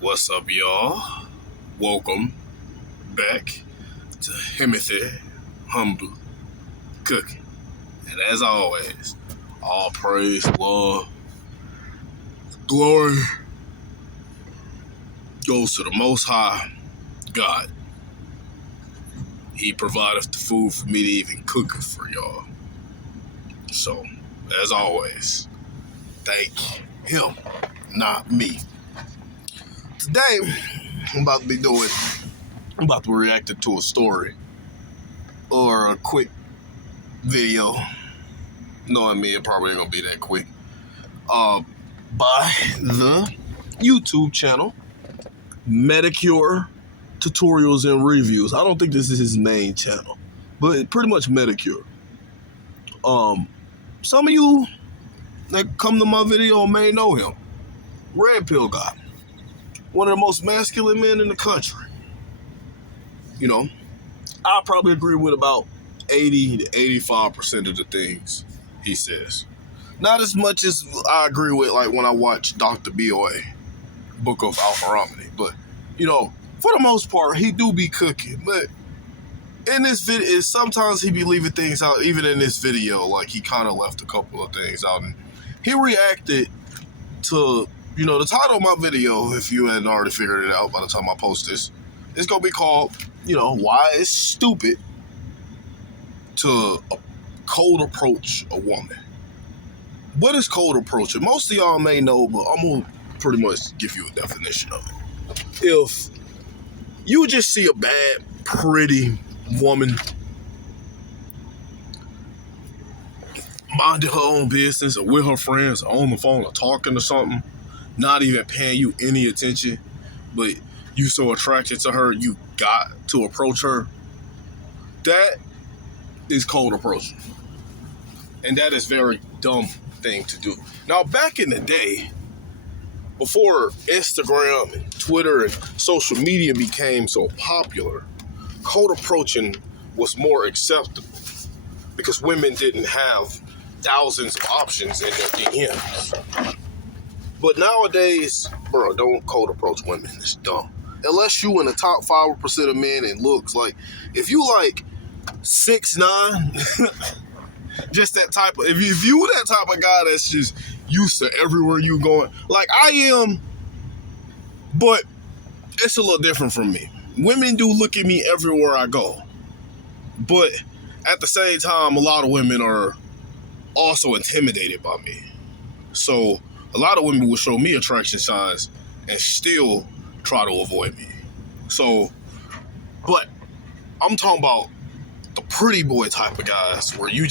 What's up, y'all? Welcome back to Timothy Humble Cooking. And as always, all praise, love, glory goes to the Most High God. He provided the food for me to even cook it for y'all. So, as always, thank him, not me. Today, I'm about to be reacting to a story or a quick video. Knowing me, it probably ain't gonna be that quick. By the YouTube channel, Mediocre Tutorials and Reviews. I don't think this is his main channel, but pretty much Mediocre. Some of you that come to my video may know him. Red Pill guy. One of the most masculine men in the country. You know, I probably agree with about 80 to 85% of the things he says. Not as much as I agree with like when I watch Dr. BOA, Book of Alpha Romany. But, you know, for the most part, he do be cooking. But in this video, sometimes he be leaving things out. Even in this video, like he kind of left a couple of things out. And he reacted to, you know, the title of my video, if you hadn't already figured it out by the time I post this, it's going to be called, you know, Why It's Stupid to Cold Approach a Woman. What is cold approaching? Most of y'all may know, but I'm going to pretty much give you a definition of it. If you just see a bad, pretty woman minding her own business or with her friends or on the phone or talking or something, not even paying you any attention, but you so attracted to her, you got to approach her, that is cold approaching. And that is very dumb thing to do. Now, back in the day, before Instagram and Twitter and social media became so popular, cold approaching was more acceptable because women didn't have thousands of options in their DMs. But nowadays, bro, don't cold approach women. It's dumb. Unless you in the top 5% of men in looks. Like, if you like 6'9", just that type of, if you that type of guy that's just used to everywhere you going, like I am, but it's a little different from me. Women do look at me everywhere I go, but at the same time, a lot of women are also intimidated by me. So a lot of women will show me attraction signs and still try to avoid me. So, but I'm talking about the pretty boy type of guys where you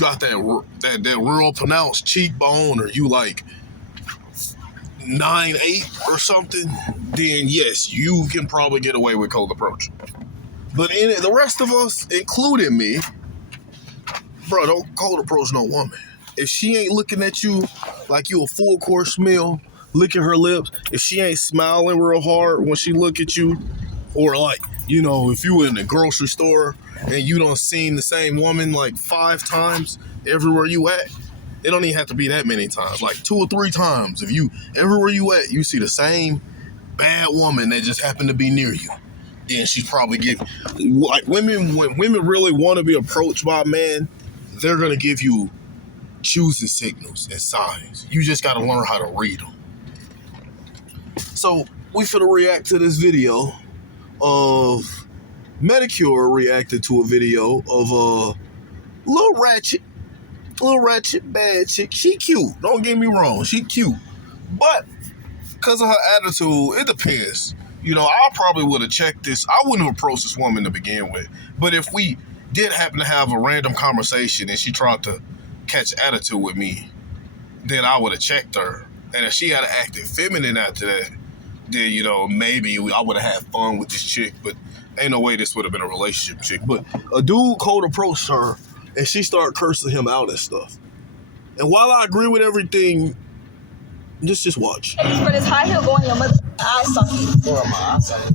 got that real pronounced cheekbone, or you like 9'8" or something, then yes, you can probably get away with cold approach. But the rest of us, including me, bro, don't cold approach no woman. If she ain't looking at you like you a full course meal, licking her lips, if she ain't smiling real hard when she look at you, or like, you know, if you in the grocery store and you don't see the same woman like 5 times everywhere you at, it don't even have to be that many times, like 2 or 3 times. If you, everywhere you at, you see the same bad woman that just happened to be near you, then she's probably giving, like women, when women really want to be approached by a man, they're going to give you choosing signals and signs. You just got to learn how to read them. So we finna react to this video of Mediocre reacted to a video of a little ratchet bad chick. She cute, don't get me wrong, she cute, but because of her attitude, it depends. You know, I probably would have checked this. I wouldn't have approached this woman to begin with, but if we did happen to have a random conversation and she tried to catch attitude with me, then I would have checked her. And if she had acted feminine after that, then, you know, maybe I would have had fun with this chick, but ain't no way this would have been a relationship chick. But a dude cold approached her and she started cursing him out and stuff. And while I agree with everything, just watch. For this high heel going, your mother's eye socket. Boy, my eye socket.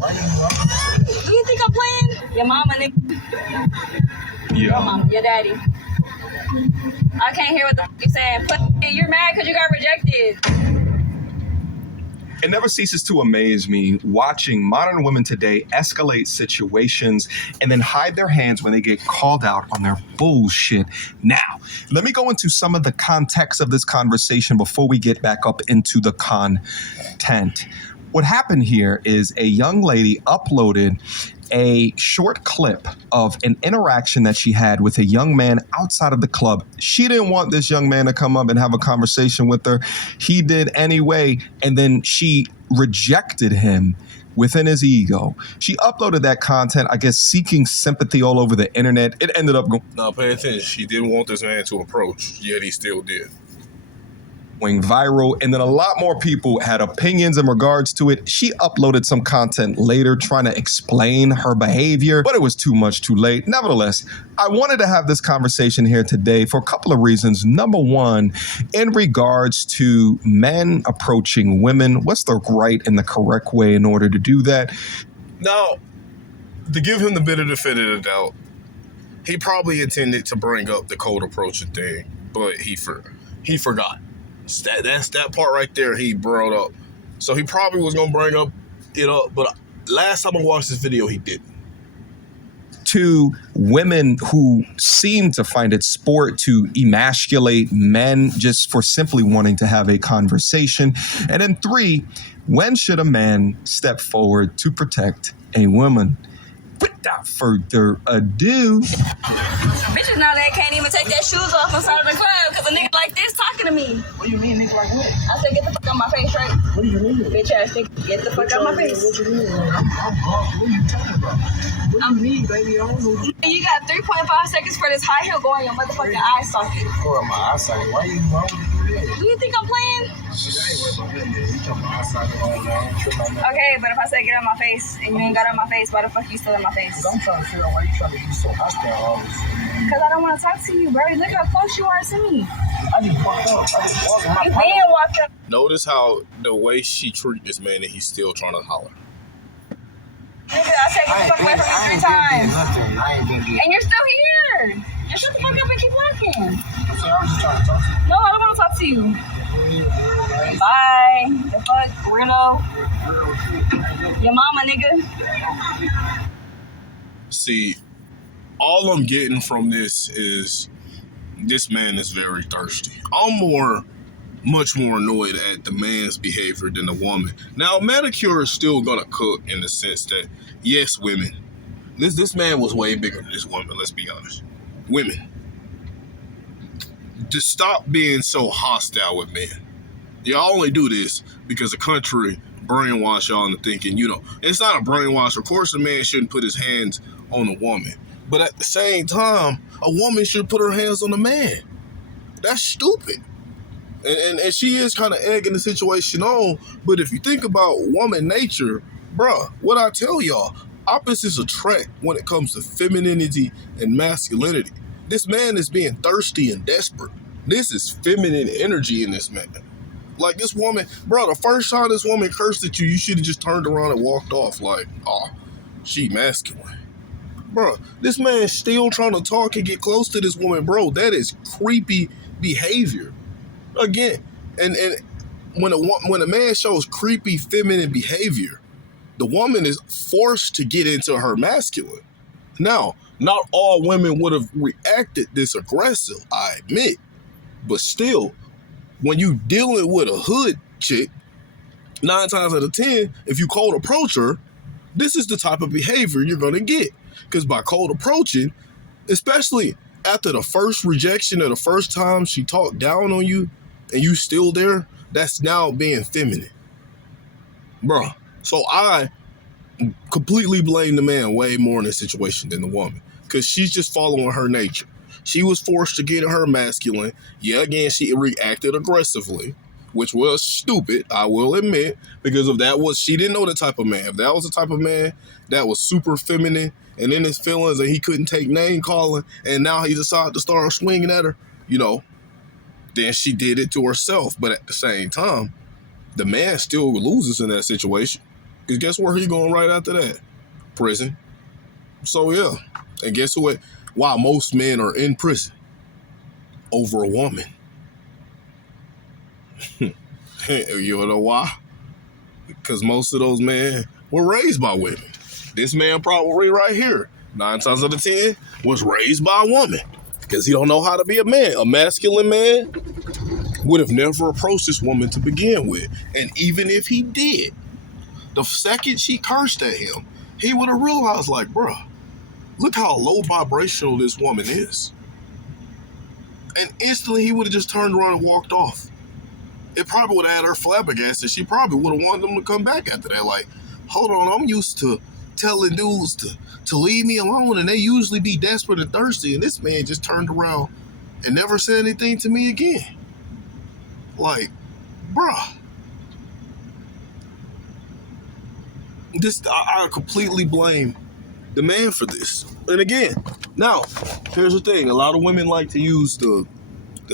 Do you think I'm playing? Your mama, nigga. Yeah. Your mama, your daddy. I can't hear what the fuck you're saying. You're mad because you got rejected. It never ceases to amaze me watching modern women today escalate situations and then hide their hands when they get called out on their bullshit. Now, let me go into some of the context of this conversation before we get back up into the content. What happened here is a young lady uploaded a short clip of an interaction that she had with a young man outside of the club. She didn't want this young man to come up and have a conversation with her. He did anyway, and then she rejected him within his ego. She uploaded that content, I guess, seeking sympathy all over the internet. It ended up Now, pay attention. She didn't want this man to approach, yet he still did. going viral, and then a lot more people had opinions in regards to it. She uploaded some content later trying to explain her behavior, but it was too much too late. Nevertheless, I wanted to have this conversation here today for a couple of reasons. Number one, in regards to men approaching women, what's the right and the correct way in order to do that? Now, to give him the benefit of the doubt, he probably intended to bring up the cold approaching thing, but he forgot. That's that part right there he brought up. So he probably was going to bring it up, but last time I watched this video, he didn't. To women who seem to find it sport to emasculate men just for simply wanting to have a conversation. And then 3, when should a man step forward to protect a woman? Without further ado, Bitches now that can't even take their shoes off inside of the club because a nigga like this talking to me. What do you mean, nigga, like what? I said, get the fuck out my face, right? What do you mean? Bitch ass nigga, get the fuck out my face. What you mean? I'm what are you talking about? What do you mean, baby? I don't know. You got 3.5 seconds for this high heel going your motherfucking eye socket. Or my eyesight. Why would you do that? Do you think I'm playing? Shit, I ain't worried about that, man. You talking about eyesight right now. I'm tripping on that. Okay, but if I say get out my face and you ain't got out my face, why the fuck you still in my face? I'm trying to figure out why you trying to be so hostile all this. Because I don't want to talk to you, bro. Look how close you are to me. I just walked up. I just walked up. You been walked up. Notice how the way she treat this man, and he's still trying to holler. Nigga, I said get the fuck away from me 3 times. I ain't been doing And you're still here. Just shut the fuck up and keep walking. I'm sorry, I was just trying to talk to you. No, I don't want to talk to you. Bye. The fuck, weirdo. Your mama, nigga. See, all I'm getting from this is this man is very thirsty. I'm much more annoyed at the man's behavior than the woman. Now, Mediocre is still gonna cook in the sense that, yes, women. This man was way bigger than this woman, let's be honest. Women, just stop being so hostile with men. Y'all only do this because the country brainwash y'all into thinking, it's not a brainwash. Of course, a man shouldn't put his hands on a woman. But at the same time, a woman should put her hands on a man. That's stupid. And she is kind of egging the situation on. But if you think about woman nature, bruh, what I tell y'all, opposites attract when it comes to femininity and masculinity. This man is being thirsty and desperate. This is feminine energy in this man. Like this woman, bro, the first time this woman cursed at you, you should have just turned around and walked off like, oh, she masculine. Bro, this man's still trying to talk and get close to this woman, bro. That is creepy behavior. Again, and when a man shows creepy feminine behavior, the woman is forced to get into her masculine. Now, not all women would have reacted this aggressive, I admit. But still, when you dealing with a hood chick, 9 times out of 10, if you cold approach her, this is the type of behavior you're going to get. Because by cold approaching, especially after the first rejection or the first time she talked down on you and you still there, that's now being feminine. Bruh. So I completely blame the man way more in this situation than the woman. Because she's just following her nature. She was forced to get in her masculine. Yeah, again, she reacted aggressively, which was stupid, I will admit, because she didn't know the type of man. If that was the type of man that was super feminine and in his feelings and he couldn't take name calling and now he decided to start swinging at her, then she did it to herself. But at the same time, the man still loses in that situation. Because guess where he going right after that? Prison. So yeah. And guess what? Why most men are in prison? Over a woman. You know why? Because most of those men were raised by women. This man probably right here, 9 times out of 10, was raised by a woman. Because he don't know how to be a man. A masculine man would have never approached this woman to begin with. And even if he did, the second she cursed at him, he would have realized, like, bruh, look how low vibrational this woman is. And instantly he would have just turned around and walked off. It probably would have had her flabbergasted. She probably would have wanted him to come back after that. Like, hold on, I'm used to telling dudes to leave me alone, and they usually be desperate and thirsty, and this man just turned around and never said anything to me again. Like, bruh. I completely blame the man for this. And again, now, here's the thing. A lot of women like to use the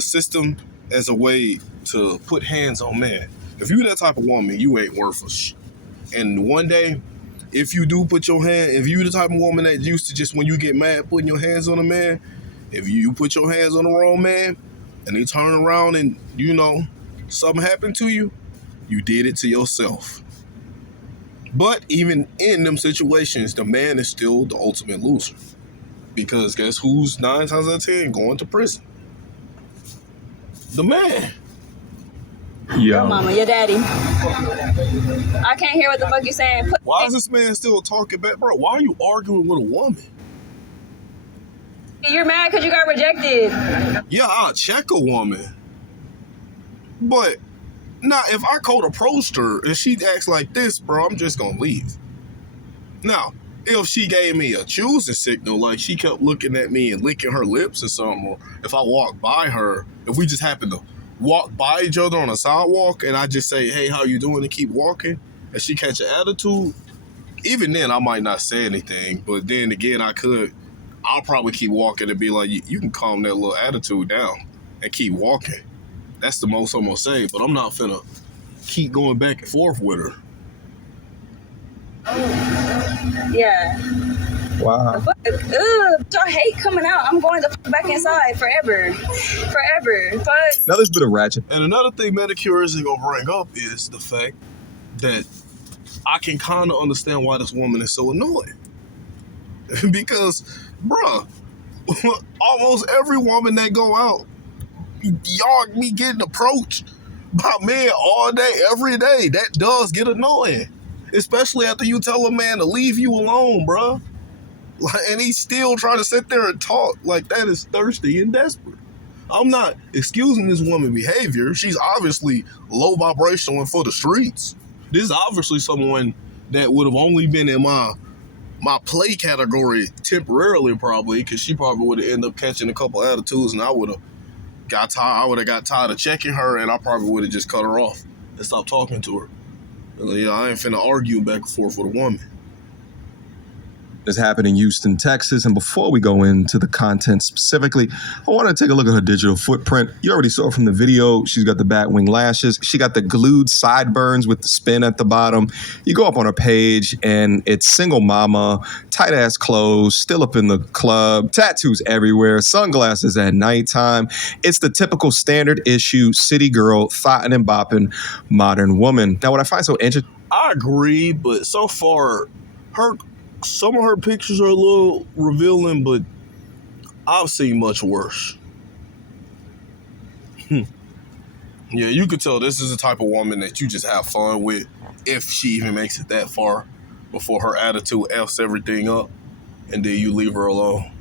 system as a way to put hands on men. If you're that type of woman, you ain't worth a shit. And one day, if you do put your hand, if you the type of woman that used to just when you get mad putting your hands on a man, if you put your hands on the wrong man and they turn around and, you know, something happened to you, you did it to yourself. But even in them situations, the man is still the ultimate loser. Because guess who's 9 times out of 10 going to prison? The man. Your mama, your daddy. I can't hear what the fuck you're saying. Why is this man still talking back? Bro, why are you arguing with a woman? You're mad because you got rejected. Yeah, I'll check a woman. But, now, if I cold approached her and she acts like this, bro, I'm just going to leave. Now, if she gave me a choosing signal, like she kept looking at me and licking her lips or something, or if I walked by her, if we just happened to walk by each other on a sidewalk and I just say, hey, how you doing, and keep walking, and she catch an attitude, even then I might not say anything, but then again I'll probably keep walking and be like, you can calm that little attitude down and keep walking. That's the most I'm gonna say, but I'm not finna keep going back and forth with her. Yeah. Wow. I hate coming out. I'm going to back inside forever. But Now there's a bit of ratchet. And another thing Mediocre isn't gonna bring up is the fact that I can kind of understand why this woman is so annoying. Because, bruh, almost every woman that go out, y'all be getting approached by men all day, every day. That does get annoying. Especially after you tell a man to leave you alone, bruh. Like, and he's still trying to sit there and talk. Like, that is thirsty and desperate. I'm not excusing this woman's behavior. She's obviously low vibrational and for the streets. This is obviously someone that would have only been in my play category temporarily, probably, because she probably would have ended up catching a couple attitudes, and I would have got tired of checking her, and I probably would have just cut her off and stopped talking to her. Yeah, I ain't finna argue back and forth with a woman. This happened in Houston, Texas. And before we go into the content specifically, I want to take a look at her digital footprint. You already saw from the video, she's got the bat wing lashes. She got the glued sideburns with the spin at the bottom. You go up on her page and it's single mama, tight ass clothes, still up in the club, tattoos everywhere, sunglasses at nighttime. It's the typical standard issue city girl, thotting and bopping modern woman. Now, what I find so interesting. I agree, but so far, some of her pictures are a little revealing, but I've seen much worse. Yeah, you could tell this is the type of woman that you just have fun with if she even makes it that far before her attitude F's everything up and then you leave her alone.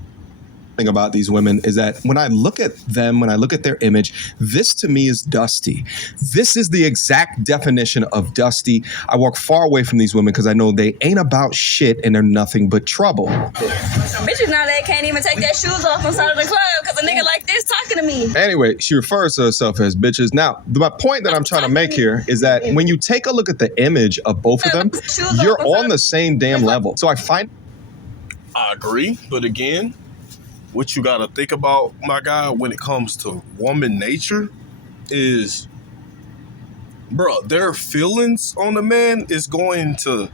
Thing about these women is that when I look at them, when I look at their image, this to me is dusty. This is the exact definition of dusty. I walk far away from these women because I know they ain't about shit and they're nothing but trouble. bitches nowadays can't even take their shoes off inside of the club because a nigga like this talking to me. Anyway, she refers to herself as bitches. Now, my point that I'm trying to make here is that when you take a look at the image of both of them, you're on the same damn level. So I agree, but again, what you got to think about, my guy, when it comes to woman nature is, bro, their feelings on the man is going to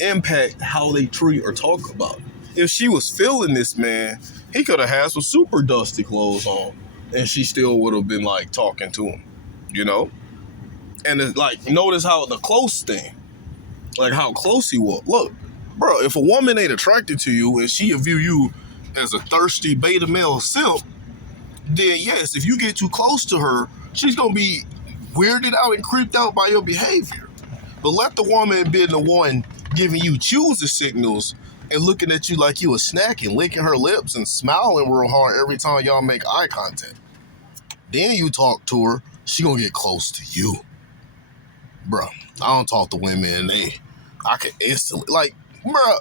impact how they treat or talk about it. If she was feeling this man, he could have had some super dusty clothes on and she still would have been like talking to him, you know? And it's like, notice how the close thing, like how close he was. Look, bro, if a woman ain't attracted to you and she view you as a thirsty beta male simp, then yes, if you get too close to her, she's gonna be weirded out and creeped out by your behavior. But let the woman be the one giving you choosing signals and looking at you like you a snack and licking her lips and smiling real hard every time y'all make eye contact. Then you talk to her, she gonna get close to you. Bro, I don't talk to women and I can instantly, like, bro,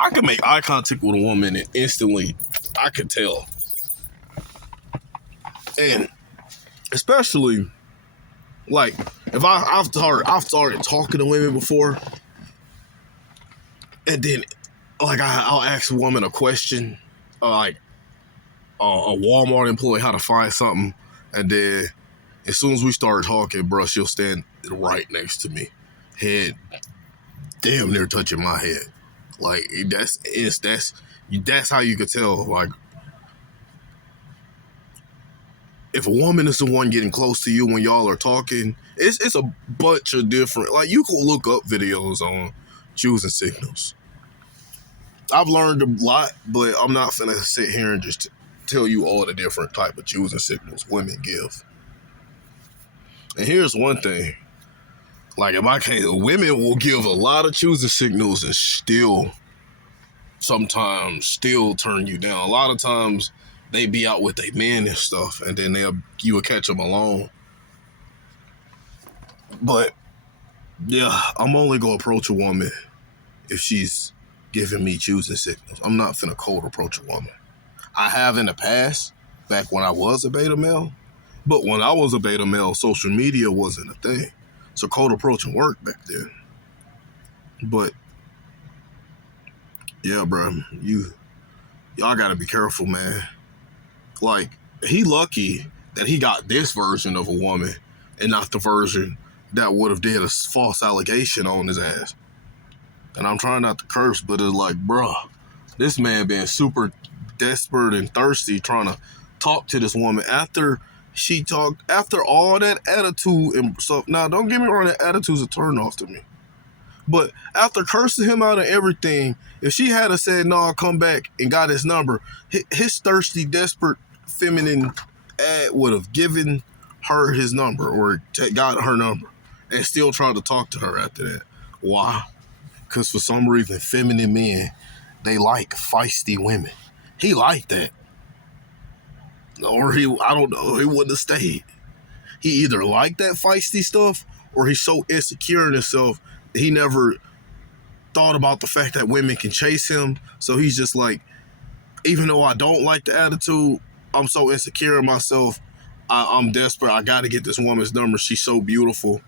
I can make eye contact with a woman and instantly I can tell. And especially, like, if I've started talking to women before, and then, like, I'll ask a woman a question, like, a Walmart employee how to find something, and then as soon as we start talking, bro, she'll stand right next to me, head damn near touching my head. Like, that's how you could tell. Like, if a woman is the one getting close to you when y'all are talking, it's a bunch of different, like, you can look up videos on choosing signals. I've learned a lot, but I'm not finna sit here and just tell you all the different type of choosing signals women give. And here's one thing. Like, in my case, women will give a lot of choosing signals and sometimes still turn you down. A lot of times they be out with their men and stuff, and then you will catch them alone. But yeah, I'm only gonna approach a woman if she's giving me choosing signals. I'm not finna cold approach a woman. I have in the past, back when I was a beta male, but when I was a beta male, social media wasn't a thing. So cold approaching worked back then. But yeah, bro, y'all gotta be careful, man. Like, he lucky that he got this version of a woman and not the version that would have did a false allegation on his ass. And I'm trying not to curse, but it's like, bruh, this man being super desperate and thirsty trying to talk to this woman after all that attitude and stuff. Now, don't get me wrong, that attitude's a turn off to me. But after cursing him out of everything, if she had said, no, I'll come back and got his number, his thirsty, desperate, feminine ad would have given her his number or got her number and still tried to talk to her after that. Why? Because for some reason, feminine men, they like feisty women. He liked that. Or I don't know, he wouldn't have stayed. He either liked that feisty stuff or he's so insecure in himself, he never thought about the fact that women can chase him. So he's just like, even though I don't like the attitude, I'm so insecure in myself, I'm desperate. I got to get this woman's number. She's so beautiful.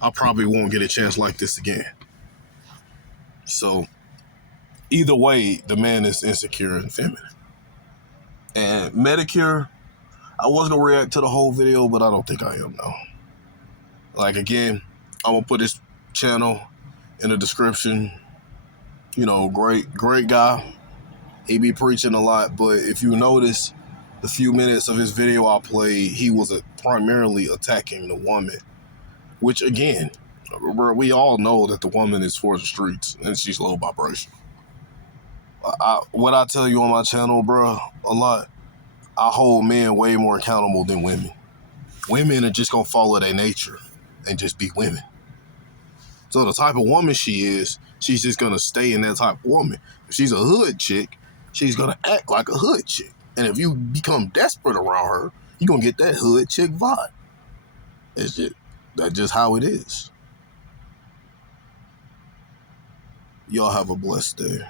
I probably won't get a chance like this again. So either way, the man is insecure and feminine. And Mediocre, I was going to react to the whole video, but I don't think I am now. Like, again, I'm going to put his channel in the description. You know, great guy. He be preaching a lot, but if you notice, the few minutes of his video I played, he was primarily attacking the woman. Which, again, we all know that the woman is for the streets and she's low vibration. What I tell you on my channel, bro, a lot, I hold men way more accountable than women. Women are just gonna follow their nature and just be women. So the type of woman she is, she's just gonna stay in that type of woman. If she's a hood chick, she's gonna act like a hood chick. And if you become desperate around her, you're gonna get that hood chick vibe. That's just how it is. Y'all have a blessed day.